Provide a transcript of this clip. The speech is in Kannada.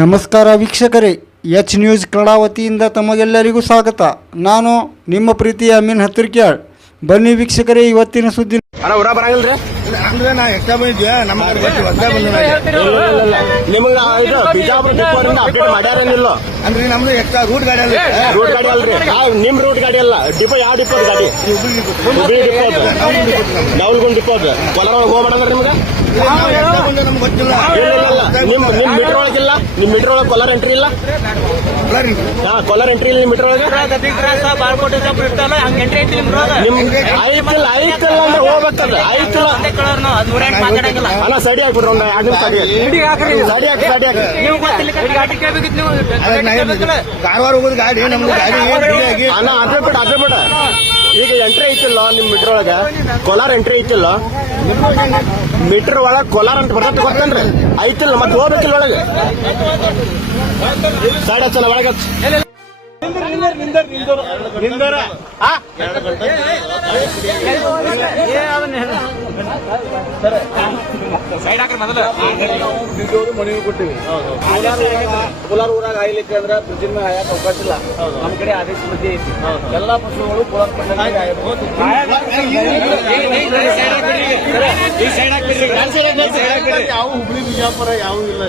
ನಮಸ್ಕಾರ ವೀಕ್ಷಕರೇ, ಎಚ್ ನ್ಯೂಸ್ ಕನ್ನಡ ವತಿಯಿಂದ ತಮಗೆಲ್ಲರಿಗೂ ಸ್ವಾಗತ. ನಾನು ನಿಮ್ಮ ಪ್ರೀತಿಯ ಅಮೀನ್ ಹತ್ತಿರ್ಕ್ಯಾಳ್. ಬನ್ನಿ ವೀಕ್ಷಕರೇ, ಇವತ್ತಿನ ಸುದ್ದಿ. ಅಂದ್ರೆ ನಾ ಎಕ್ಸ್ಟ್ರಾ ಬಂದಿದ್ವಿ, ನಮ್ಮ ಮಾಡ್ಯಾರೇನಿಲ್ಲ ಅಂದ್ರೆ ನಮ್ದು ಎಕ್ಸ್ಟ್ರಾ ರೂಟ್ ಗಾಡಿ ಅಲ್ಲ. ರೂಟ್ ಗಾಡಿ ಅಲ್ರಿ, ನಿಮ್ ರೂಟ್ ಗಾಡಿ ಅಲ್ಲ. ಡಿಪೋ ಯಾವ ಡಿಪೋ ಗಾಡಿ? ಹುಬ್ಳಿ ಡಿಪೋ ಅದು, ನವಲ್ಗುಂದ್ ಡಿಪೋ ಅದು. ಕೊಲಾರ ಒಳಗೆ ಹೋಗ್ಬೇಡಂದ್ರೆ ನಿಮ್ಗೆ ನಮ್ಗೆ ಗೊತ್ತಿಲ್ಲ. ನಿಮ್ ಮೀಟರ್ ಒಳಗಿಲ್ಲ, ನಿಮ್ ಮೀಟರ್ ಒಳಗೆ ಕೊಲಾರ್ ಎಂಟ್ರಿ ಇಲ್ಲ. ಕೊಲಾರ್ ಎಂಟ್ರಿ ಇಲ್ಲ ನಿಮ್ ಮೀಟರ್ ಒಳಗೆ. ಐತಿಲ್ಲ ಅಂದ್ರೆ ಹೋಗ್ಬೇಕದ. ಐತಿಲ್ಲ ಅಲ್ಲ, ಸಡಿ ಹಾಕ್ಬಿಡ್ರಿ. ಒಂದು 2 ನಿಮಿಷ ಸಡಿ ಹಾಕಿ. ಕಾರವಾರ ಹೋಗೋದು ಗಾಡಿ, ನಮ್ದು ಗಾಡಿ ಅಲ್ಲ, ಅದೇ ಬಿಡ. ಈಗ ಎಂಟ್ರಿ ಐತಿಲ್ಲ ನಿಮ್ ಮೀಟರ್ ಒಳಗೆ, ಕೊಲಾರ್ ಎಂಟ್ರಿ ಐತಿಲ್ಲ. ಮೀಟರ್ ಒಳಗೆ ಕೊಲಾರ್ ಅಂತ ಬರ್ತೈತೆ ಗೊತ್ತೇನ್ರಿ? ಐತಿಲ್ಲ, ಮತ್ತೆ ಹೋಗ್ಬೇಕಿಲ್ಲ ಒಳಗೆ. ಸೈಡ್ ಹಚ್ಚಲ್ಲ, ಒಳಗೆ ಹಚ್ಚ. ಮನೆಗೆ ಕೊಟ್ಟಿವಿ. ಕೋಲಾರ ಊರಾಗ ಆಯ್ಲಿಕ್ಕೆ ಅಂದ್ರೆ ಫ್ರಿಜ್ಜಿನ ಮೇಲೆ ಹಾಯಕ್ ಅವಕಾಶ ಇಲ್ಲ. ನಮ್ಮ ಕಡೆ ಆದೇಶ ಬಗ್ಗೆ ಐತಿ. ಎಲ್ಲಾ ಪಶುಗಳು ಕೋಲಾರ ಯಾವ ಹುಬ್ಳಿ ಬಿಜಾಪುರ ಯಾವ ಇಲ್ಲ.